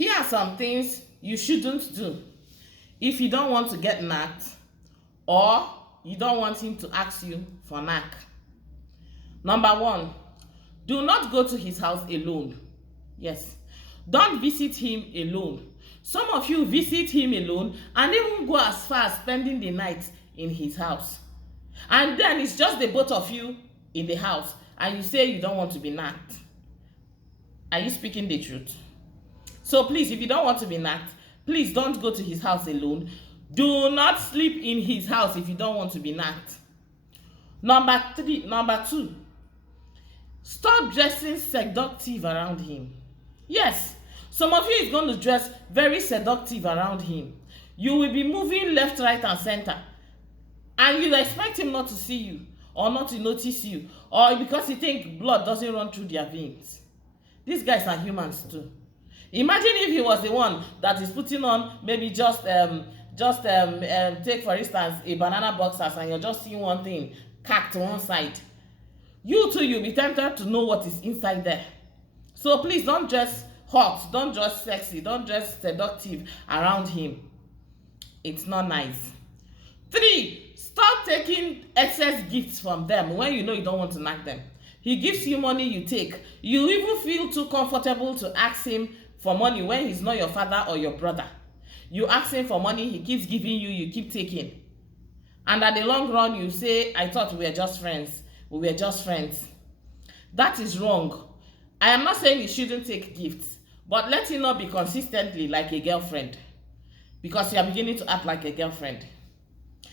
Here are some things you shouldn't do if you don't want to get nagged or you don't want him to ask you for knack. Number 1, do not go to his house alone. Yes, don't visit him alone. Some of you visit him alone and even go as far as spending the night in his house. And then it's just the both of you in the house and you say you don't want to be nagged. Are you speaking the truth? So please, if you don't want to be nagged, please don't go to his house alone. Do not sleep in his house if you don't want to be nagged. Number 2, stop dressing seductive around him. Yes, some of you is going to dress very seductive around him. You will be moving left, right, and center. And you expect him not to see you or not to notice you, or because you think blood doesn't run through their veins. These guys are humans too. Imagine if he was the one that is putting on maybe just take for instance a banana boxers and you're just seeing one thing cacked to one side. You too, you'll be tempted to know what is inside there. So please don't dress hot, don't dress sexy, don't dress seductive around him. It's not nice. 3, stop taking excess gifts from them when you know you don't want to nag them. He gives you money, you take. You even feel too comfortable to ask him for money when he's not your father or your brother. You ask him for money, he keeps giving you, you keep taking. And at the long run, you say, I thought we were just friends. We were just friends. That is wrong. I am not saying you shouldn't take gifts, but let it not be consistently like a girlfriend, because you are beginning to act like a girlfriend.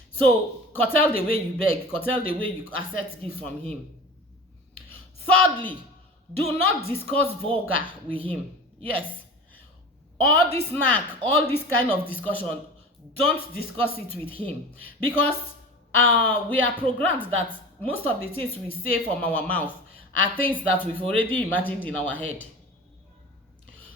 So curtail the way you beg, curtail the way you accept gifts from him. Thirdly, do not discuss vulgar with him. Yes, all this knack, all this kind of discussion, don't discuss it with him, because we are programmed that most of the things we say from our mouth are things that we've already imagined in our head.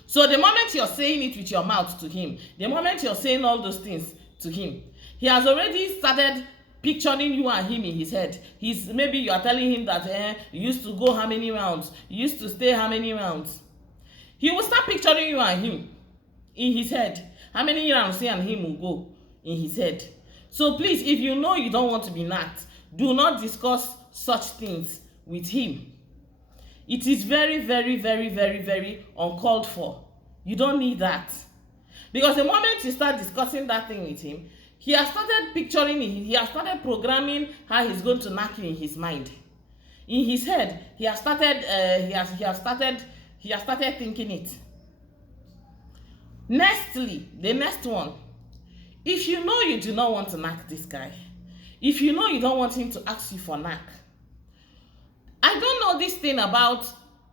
So the moment you're saying it with your mouth to him, the moment you're saying all those things to him, he has already started picturing you and him in his head. Maybe you are telling him that you used to go how many rounds, you used to stay how many rounds. He will start picturing you and him in his head. How many rounds he and him will go in his head. So please, if you know you don't want to be nagged, do not discuss such things with him. It is very, very, very, very, very uncalled for. You don't need that. Because the moment you start discussing that thing with him, he has started picturing it. He has started programming how he's going to nag you in his mind. In his head, he has started thinking it. Nextly, the next one. If you know you do not want to nag this guy, if you know you don't want him to ask you for knack, I don't know this thing about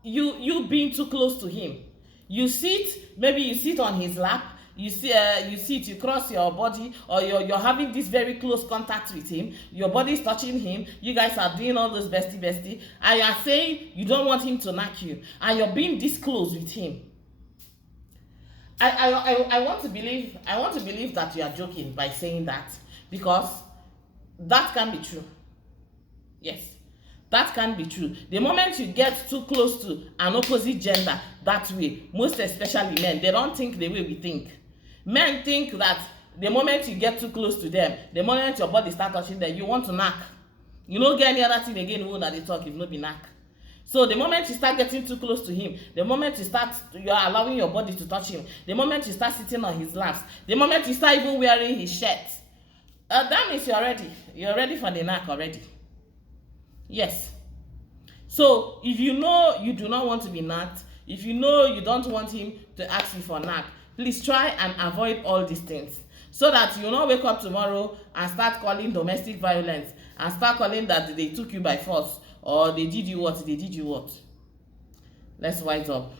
you being too close to him. You sit, maybe you sit on his lap, you sit, you cross your body, or you're having this very close contact with him, your body is touching him, you guys are doing all those bestie, and you are saying you don't want him to nag you, and you're being this close with him. I want to believe that you are joking by saying that, because that can be true. Yes, that can be true. The moment you get too close to an opposite gender that way, most especially men, they don't think the way we think. Men think that the moment you get too close to them, the moment your body start touching them, you want to knack. You don't get any other thing again when they talk if not be knack. So the moment you start getting too close to him, the moment you are allowing your body to touch him, the moment you start sitting on his laps, the moment you start even wearing his shirt, that means you're ready for the knack already. Yes. So if you know you do not want to be nagged, if you know you don't want him to ask you for knack, please try and avoid all these things, so that you will not wake up tomorrow and start calling domestic violence and start calling that they took you by force, or they did you what. Let's wise up.